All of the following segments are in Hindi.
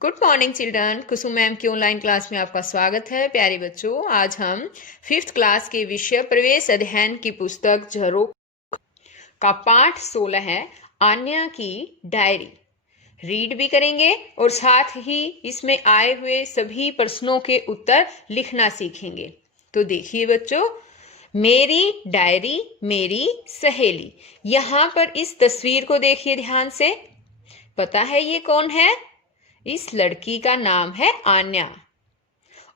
Good morning children. Kusum ma'am की ऑनलाइन क्लास में आपका स्वागत है। प्यारे बच्चों, आज हम 5th क्लास के विषय प्रवेश अध्ययन की पुस्तक झरोखा का पाठ 16 है, आन्या की डायरी रीड भी करेंगे और साथ ही इसमें आए हुए सभी प्रश्नों के उत्तर लिखना सीखेंगे। तो देखिए बच्चों, मेरी डायरी मेरी सहेली। यहाँ पर इस तस्वीर को देखिए ध्यान से। पता है ये कौन है? इस लड़की का नाम है आन्या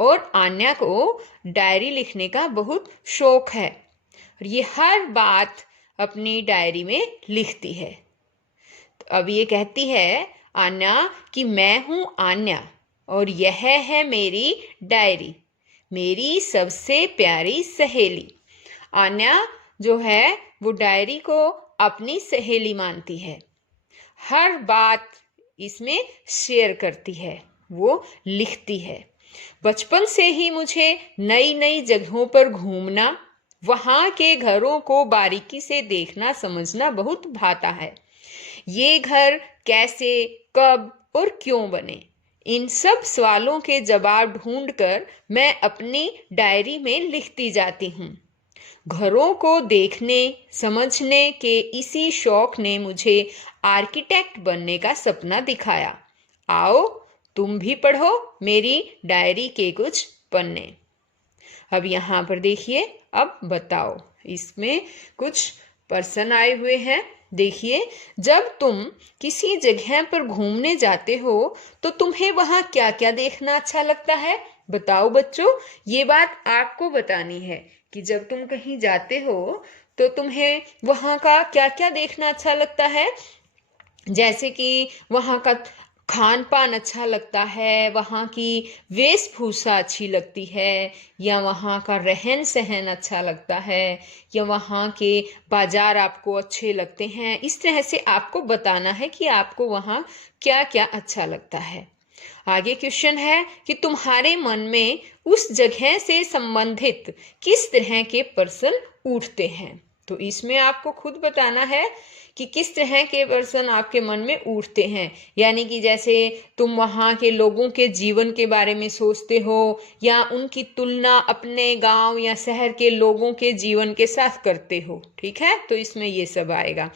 और आन्या को डायरी लिखने का बहुत शौक है और ये हर बात अपनी डायरी में लिखती है। तो अब ये कहती है आन्या कि मैं हूं आन्या और यह है मेरी डायरी, मेरी सबसे प्यारी सहेली। आन्या जो है वो डायरी को अपनी सहेली मानती है, हर बात इसमें शेयर करती है, वो लिखती है। बचपन से ही मुझे नई नई जगहों पर घूमना, वहां के घरों को बारीकी से देखना समझना बहुत भाता है। ये घर कैसे, कब और क्यों बने, इन सब सवालों के जवाब ढूंढकर मैं अपनी डायरी में लिखती जाती हूँ। घरों को देखने समझने के इसी शौक ने मुझे आर्किटेक्ट बनने का सपना दिखाया। आओ तुम भी पढ़ो मेरी डायरी के कुछ पन्ने। अब यहाँ पर देखिए, अब बताओ, इसमें कुछ पर्सन आए हुए हैं। देखिए, जब तुम किसी जगह पर घूमने जाते हो तो तुम्हें वहां क्या क्या देखना अच्छा लगता है? बताओ बच्चों, ये बात आपको बतानी है कि जब तुम कहीं जाते हो तो तुम्हें वहां का क्या क्या देखना अच्छा लगता है। जैसे कि वहाँ का खान पान अच्छा लगता है, वहाँ की वेशभूषा अच्छी लगती है, या वहाँ का रहन सहन अच्छा लगता है, या वहाँ के बाजार आपको अच्छे लगते हैं। इस तरह से आपको बताना है कि आपको वहाँ क्या क्या अच्छा लगता है। आगे क्वेश्चन है कि तुम्हारे मन में उस जगह से संबंधित किस तरह के प्रश्न उठते हैं। तो इसमें आपको खुद बताना है कि किस तरह के प्रश्न आपके मन में उठते हैं। यानी कि जैसे तुम वहाँ के लोगों के जीवन के बारे में सोचते हो या उनकी तुलना अपने गांव या शहर के लोगों के जीवन के साथ करते हो। ठीक है, तो इसमें ये सब आएगा।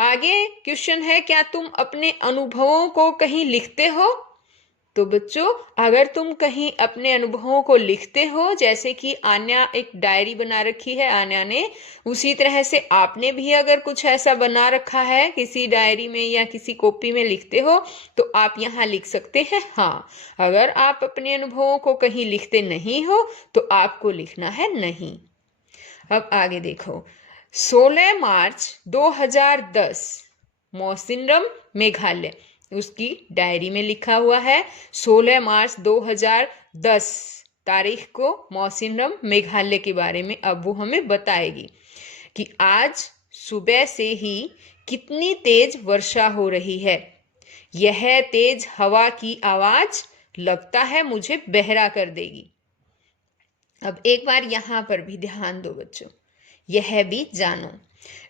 आगे क्वेश्चन है, क्या तुम अपने अनुभवों को कहीं लिखते हो? तो बच्चों, अगर तुम कहीं अपने अनुभवों को लिखते हो, जैसे कि आन्या एक डायरी बना रखी है आन्या ने, उसी तरह से आपने भी अगर कुछ ऐसा बना रखा है किसी डायरी में या किसी कॉपी में लिखते हो तो आप यहाँ लिख सकते हैं हाँ। अगर आप अपने अनुभवों को कहीं लिखते नहीं हो तो आपको लिखना है नहीं। अब आगे देखो, 16 मार्च 2010 मौसिनराम मेघालय, उसकी डायरी में लिखा हुआ है 16 मार्च 2010 तारीख को मौसिनराम मेघालय के बारे में। अब वो हमें बताएगी कि आज सुबह से ही कितनी तेज वर्षा हो रही है। यह तेज हवा की आवाज लगता है मुझे बहरा कर देगी। अब एक बार यहाँ पर भी ध्यान दो बच्चों, यह भी जानो,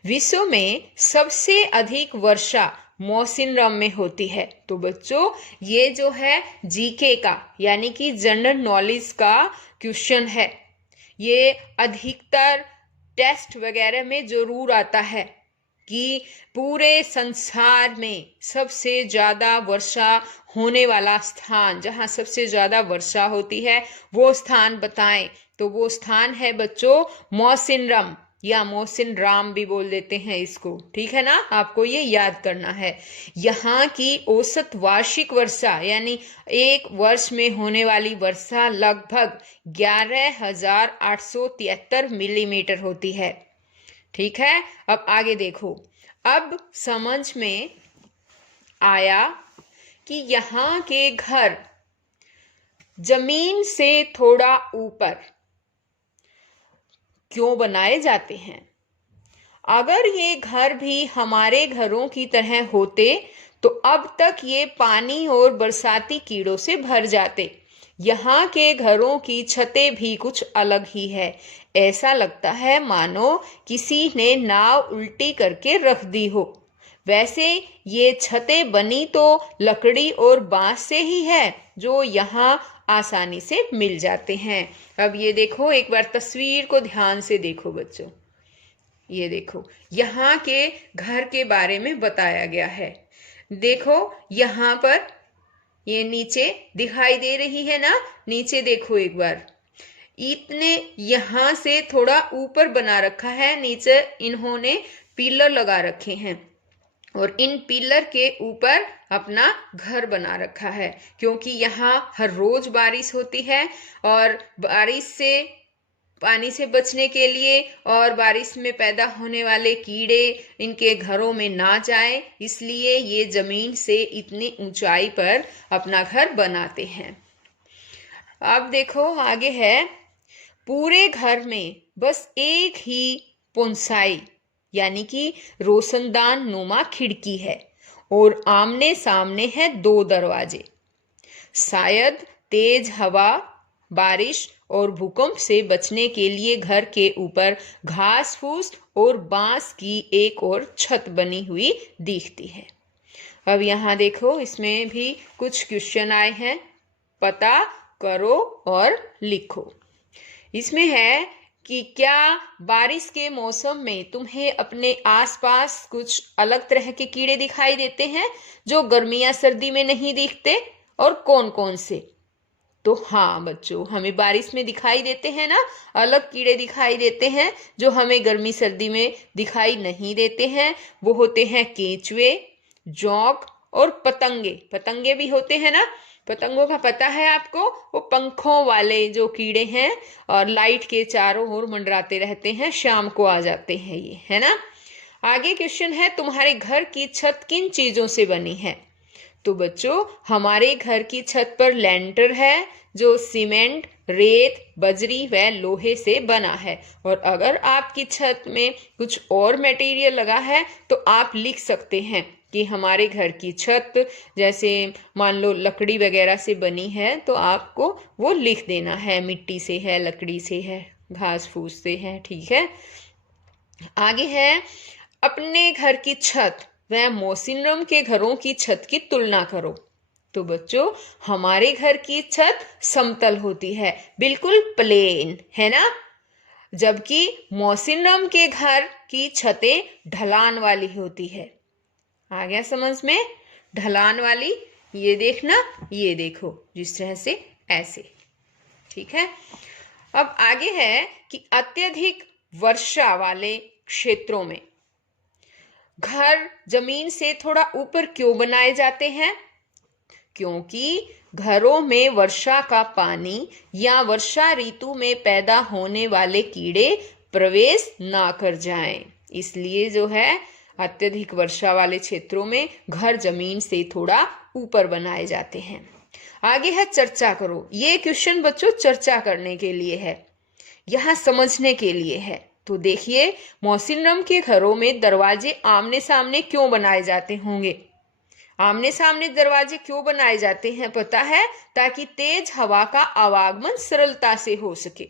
विश्व में सबसे अधिक वर्षा मौसिनराम में होती है। तो बच्चों, ये जो है जीके का यानी कि जनरल नॉलेज का क्वेश्चन है। ये अधिकतर टेस्ट वगैरह में जरूर आता है कि पूरे संसार में सबसे ज्यादा वर्षा होने वाला स्थान, जहां सबसे ज्यादा वर्षा होती है वो स्थान बताएं। तो वो स्थान है बच्चों मौसिनराम, या मौसिनराम भी बोल देते हैं इसको। ठीक है ना, आपको ये याद करना है। यहाँ की औसत वार्षिक वर्षा यानी एक वर्ष में होने वाली वर्षा लगभग 11,873 मिलीमीटर होती है। ठीक है, अब आगे देखो। अब समझ में आया कि यहाँ के घर जमीन से थोड़ा ऊपर क्यों बनाए जाते हैं। अगर ये घर भी हमारे घरों की तरह होते तो अब तक ये पानी और बरसाती कीड़ों से भर जाते। यहाँ के घरों की छतें भी कुछ अलग ही है। ऐसा लगता है मानो किसी ने नाव उल्टी करके रख दी हो। वैसे ये छतें बनी तो लकड़ी और बांस से ही है, जो यहाँ आसानी से मिल जाते हैं। अब ये देखो, एक बार तस्वीर को ध्यान से देखो बच्चों। ये देखो, यहाँ के घर के बारे में बताया गया है। देखो यहाँ पर ये नीचे दिखाई दे रही है ना, नीचे देखो एक बार। इतने यहाँ से थोड़ा ऊपर बना रखा है, नीचे इन्होंने पिलर लगा रखे हैं और इन पिलर के ऊपर अपना घर बना रखा है, क्योंकि यहाँ हर रोज बारिश होती है और बारिश से पानी से बचने के लिए और बारिश में पैदा होने वाले कीड़े इनके घरों में ना जाए, इसलिए ये जमीन से इतनी ऊंचाई पर अपना घर बनाते हैं। अब देखो आगे है, पूरे घर में बस एक ही पोंसाई यानी कि रोशनदान नुमा खिड़की है और आमने सामने है 2 दरवाजे। शायद तेज हवा, बारिश और भूकंप से बचने के लिए घर के ऊपर घास फूस और बांस की एक और छत बनी हुई दिखती है। अब यहाँ देखो, इसमें भी कुछ क्वेश्चन आए हैं, पता करो और लिखो। इसमें है कि क्या बारिश के मौसम में तुम्हें अपने आसपास कुछ अलग तरह के कीड़े दिखाई देते हैं जो गर्मी या सर्दी में नहीं दिखते, और कौन कौन से? तो हाँ बच्चों, हमें बारिश में दिखाई देते हैं ना, अलग कीड़े दिखाई देते हैं जो हमें गर्मी सर्दी में दिखाई नहीं देते हैं। वो होते हैं केंचुए, जोंक और पतंगे। पतंगे भी होते हैं ना, पतंगों का पता है आपको, वो पंखों वाले जो कीड़े हैं और लाइट के चारों ओर मंडराते रहते हैं, शाम को आ जाते हैं ये, है ना। आगे क्वेश्चन है, तुम्हारे घर की छत किन चीजों से बनी है? तो बच्चों, हमारे घर की छत पर लेंटर है जो सीमेंट, रेत, बजरी व लोहे से बना है। और अगर आपकी छत में कुछ और मटेरियल लगा है तो आप लिख सकते हैं कि हमारे घर की छत जैसे मान लो लकड़ी वगैरह से बनी है, तो आपको वो लिख देना है, मिट्टी से है, लकड़ी से है, घास फूस से है, ठीक है। आगे है, अपने घर की छत व मौसिनराम के घरों की छत की तुलना करो। तो बच्चों, हमारे घर की छत समतल होती है, बिल्कुल प्लेन, है ना, जबकि मौसिनराम के घर की छतें ढलान वाली होती है। आ गया समझ में? ढलान वाली, ये देखना, ये देखो, जिस तरह से ऐसे, ठीक है। अब आगे है कि अत्यधिक वर्षा वाले क्षेत्रों में घर जमीन से थोड़ा ऊपर क्यों बनाए जाते हैं? क्योंकि घरों में वर्षा का पानी या वर्षा ऋतु में पैदा होने वाले कीड़े प्रवेश ना कर जाएं, इसलिए जो है अत्यधिक वर्षा वाले क्षेत्रों में घर जमीन से थोड़ा ऊपर बनाए जाते हैं। आगे है, चर्चा करो। ये क्वेश्चन बच्चों चर्चा करने के लिए है, यहाँ समझने के लिए है। तो देखिए, मौसिनराम के घरों में दरवाजे आमने सामने क्यों बनाए जाते होंगे? आमने सामने दरवाजे क्यों बनाए जाते हैं पता है? ताकि तेज हवा का आवागमन सरलता से हो सके,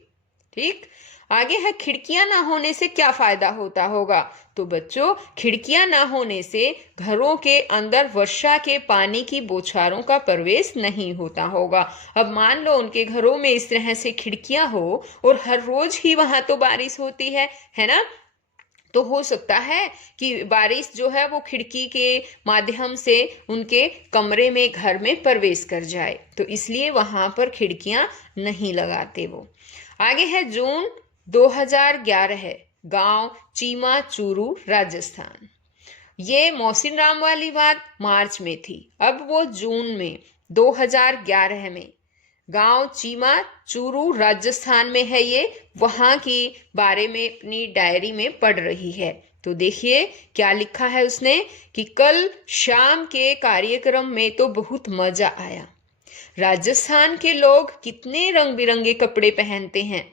ठीक। आगे है, खिड़कियां ना होने से क्या फायदा होता होगा? तो बच्चों, खिड़कियां ना होने से घरों के अंदर वर्षा के पानी की बौछारों का प्रवेश नहीं होता होगा। अब मान लो उनके घरों में इस तरह से खिड़कियां हो और हर रोज ही वहां तो बारिश होती है ना, तो हो सकता है कि बारिश जो है वो खिड़की के माध्यम से उनके कमरे में, घर में प्रवेश कर जाए, तो इसलिए वहां पर खिड़कियां नहीं लगाते वो। आगे है, जून 2011 है, गांव चीमा चूरू, राजस्थान। ये मौसिनराम वाली बात मार्च में थी, अब वो जून में 2011 में गांव चीमा चूरू, राजस्थान में है ये, वहां की बारे में अपनी डायरी में पढ़ रही है। तो देखिए क्या लिखा है उसने कि कल शाम के कार्यक्रम में तो बहुत मजा आया। राजस्थान के लोग कितने रंग बिरंगे कपड़े पहनते हैं,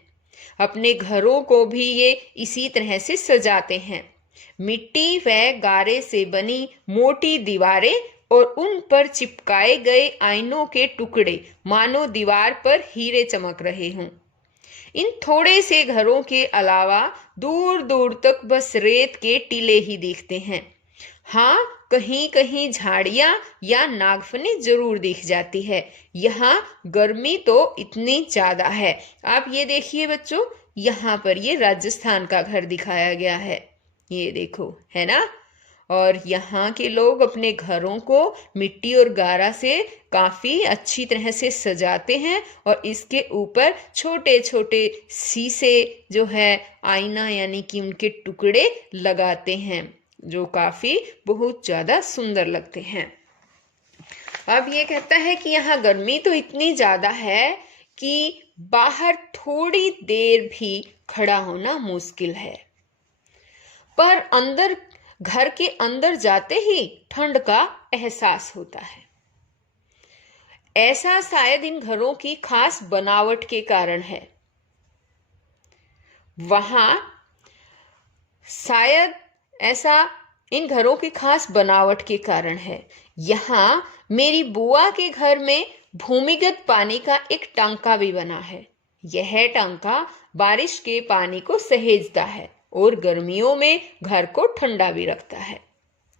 अपने घरों को भी ये इसी तरह से सजाते हैं। मिट्टी व गारे से बनी मोटी दीवारें और उन पर चिपकाए गए आईनों के टुकड़े मानो दीवार पर हीरे चमक रहे हों। इन थोड़े से घरों के अलावा दूर दूर तक बस रेत के टीले ही दिखते हैं। हाँ, कहीं कहीं झाड़ियां या नागफनी जरूर दिख जाती है। यहाँ गर्मी तो इतनी ज्यादा है। आप ये देखिए बच्चों, यहाँ पर ये राजस्थान का घर दिखाया गया है। ये देखो, है ना। और यहाँ के लोग अपने घरों को मिट्टी और गारा से काफी अच्छी तरह से सजाते हैं और इसके ऊपर छोटे छोटे शीशे जो है, आईना यानी कि उनके टुकड़े लगाते हैं, जो काफी बहुत ज्यादा सुंदर लगते हैं। अब ये कहता है कि यहाँ गर्मी तो इतनी ज्यादा है कि बाहर थोड़ी देर भी खड़ा होना मुश्किल है, पर अंदर, घर के अंदर जाते ही ठंड का एहसास होता है। ऐसा शायद इन घरों की खास बनावट के कारण है। वहां शायद ऐसा इन घरों की खास बनावट के कारण है। यहाँ मेरी बुआ के घर में भूमिगत पानी का एक टांका भी बना है। यह टांका बारिश के पानी को सहेजता है और गर्मियों में घर को ठंडा भी रखता है।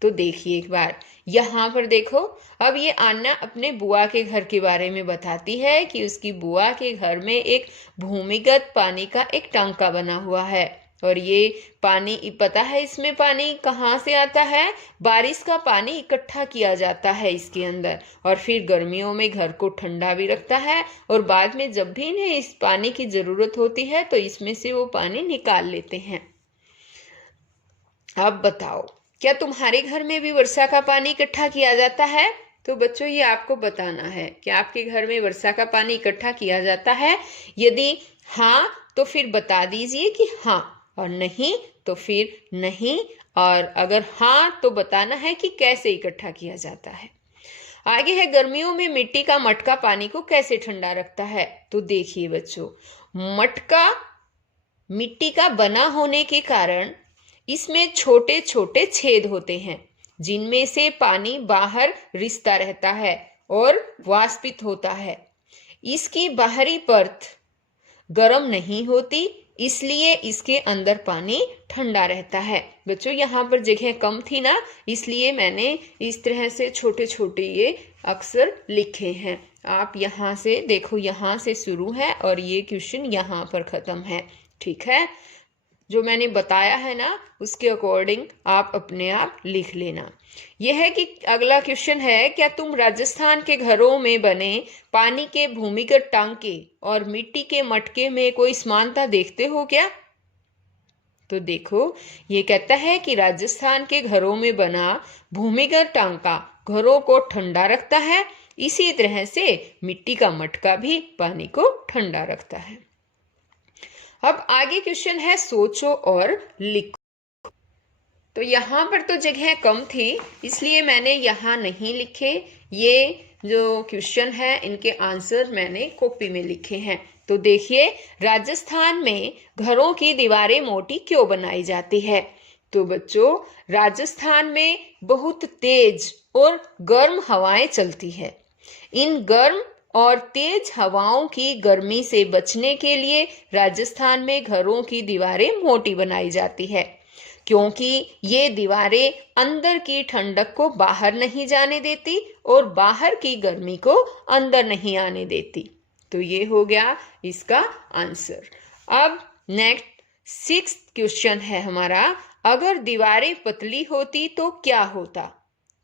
तो देखिए एक बार, यहाँ पर देखो। अब ये आन्ना अपने बुआ के घर के बारे में बताती है कि उसकी बुआ के घर में एक भूमिगत पानी का एक टांका बना हुआ है और ये पानी, पता है इसमें पानी कहाँ से आता है? बारिश का पानी इकट्ठा किया जाता है इसके अंदर और फिर गर्मियों में घर को ठंडा भी रखता है और बाद में जब भी इन्हें इस पानी की जरूरत होती है तो इसमें से वो पानी निकाल लेते हैं। अब बताओ, क्या तुम्हारे घर में भी वर्षा का पानी इकट्ठा किया जाता है? तो बच्चों ये आपको बताना है कि आपके घर में वर्षा का पानी इकट्ठा किया जाता है। यदि हाँ तो फिर बता दीजिए कि हाँ, और नहीं तो फिर नहीं, और अगर हाँ तो बताना है कि कैसे इकट्ठा किया जाता है। आगे है, गर्मियों में मिट्टी का मटका पानी को कैसे ठंडा रखता है? तो देखिए बच्चों, मटका मिट्टी का बना होने के कारण इसमें छोटे छोटे छेद होते हैं जिनमें से पानी बाहर रिसता रहता है और वाष्पित होता है। इसकी बाहरी परत गर्म नहीं होती, इसलिए इसके अंदर पानी ठंडा रहता है। बच्चों यहाँ पर जगह कम थी ना, इसलिए मैंने इस तरह से छोटे छोटे ये अक्षर लिखे हैं। आप यहाँ से देखो, यहाँ से शुरू है और ये क्वेश्चन यहाँ पर खत्म है। ठीक है, जो मैंने बताया है ना उसके अकॉर्डिंग आप अपने आप लिख लेना। यह है कि अगला क्वेश्चन है, क्या तुम राजस्थान के घरों में बने पानी के भूमिगत टांके और मिट्टी के मटके में कोई समानता देखते हो क्या? तो देखो, ये कहता है कि राजस्थान के घरों में बना भूमिगत टांका घरों को ठंडा रखता है, इसी तरह से मिट्टी का मटका भी पानी को ठंडा रखता है। अब आगे क्वेश्चन है, सोचो और लिखो। तो यहाँ पर तो जगह कम थी, इसलिए मैंने यहाँ नहीं लिखे। ये जो क्वेश्चन है इनके आंसर मैंने कॉपी में लिखे हैं। तो देखिए, राजस्थान में घरों की दीवारें मोटी क्यों बनाई जाती है? तो बच्चों, राजस्थान में बहुत तेज और गर्म हवाएं चलती है। इन गर्म और तेज हवाओं की गर्मी से बचने के लिए राजस्थान में घरों की दीवारें मोटी बनाई जाती है, क्योंकि ये दीवारें अंदर की ठंडक को बाहर नहीं जाने देती और बाहर की गर्मी को अंदर नहीं आने देती। तो ये हो गया इसका आंसर। अब नेक्स्ट 6th क्वेश्चन है हमारा, अगर दीवारें पतली होती तो क्या होता?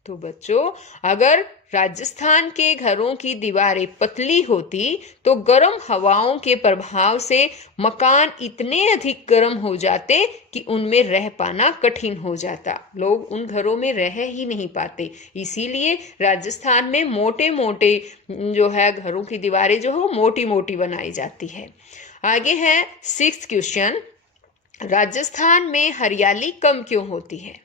तो बच्चों, अगर राजस्थान के घरों की दीवारें पतली होती तो गर्म हवाओं के प्रभाव से मकान इतने अधिक गर्म हो जाते कि उनमें रह पाना कठिन हो जाता। लोग उन घरों में रह ही नहीं पाते। इसीलिए राजस्थान में मोटे मोटे जो है घरों की दीवारें जो हो मोटी मोटी बनाई जाती है। आगे है 6th क्वेश्चन, राजस्थान में हरियाली कम क्यों होती है?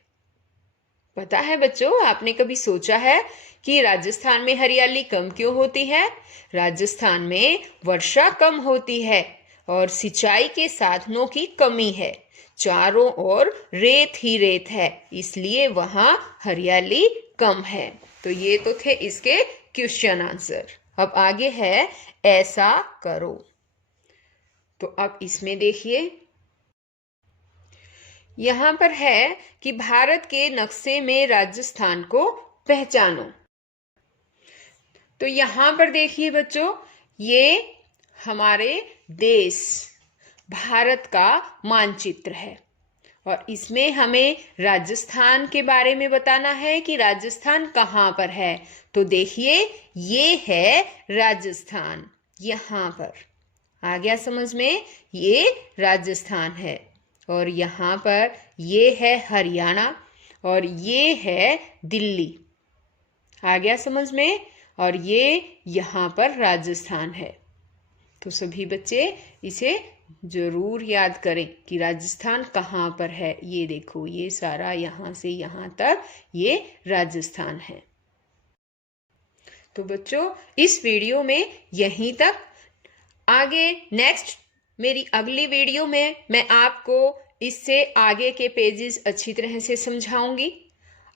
पता है बच्चों, आपने कभी सोचा है कि राजस्थान में हरियाली कम क्यों होती है? राजस्थान में वर्षा कम होती है और सिंचाई के साधनों की कमी है। चारों ओर रेत ही रेत है, इसलिए वहां हरियाली कम है। तो ये तो थे इसके क्वेश्चन आंसर। अब आगे है, ऐसा करो। तो अब इसमें देखिए, यहाँ पर है कि भारत के नक्शे में राजस्थान को पहचानो। तो यहाँ पर देखिए बच्चों, ये हमारे देश भारत का मानचित्र है और इसमें हमें राजस्थान के बारे में बताना है कि राजस्थान कहाँ पर है। तो देखिए, ये है राजस्थान, यहाँ पर आ गया समझ में, ये राजस्थान है। और यहाँ पर ये है हरियाणा और ये है दिल्ली, आ गया समझ में। और ये यहाँ पर राजस्थान है। तो सभी बच्चे इसे जरूर याद करें कि राजस्थान कहाँ पर है। ये देखो, ये सारा यहाँ से यहाँ तक ये राजस्थान है। तो बच्चों, इस वीडियो में यहीं तक। आगे नेक्स्ट मेरी अगली वीडियो में मैं आपको इससे आगे के पेजेस अच्छी तरह से समझाऊंगी।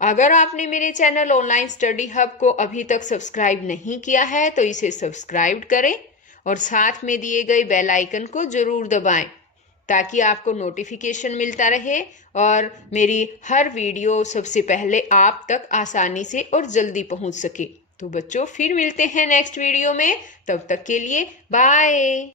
अगर आपने मेरे चैनल ऑनलाइन स्टडी हब को अभी तक सब्सक्राइब नहीं किया है तो इसे सब्सक्राइब करें और साथ में दिए गए बेल आइकन को जरूर दबाएं ताकि आपको नोटिफिकेशन मिलता रहे और मेरी हर वीडियो सबसे पहले आप तक आसानी से और जल्दी पहुंच सके। तो बच्चों, फिर मिलते हैं नेक्स्ट वीडियो में। तब तक के लिए बाय।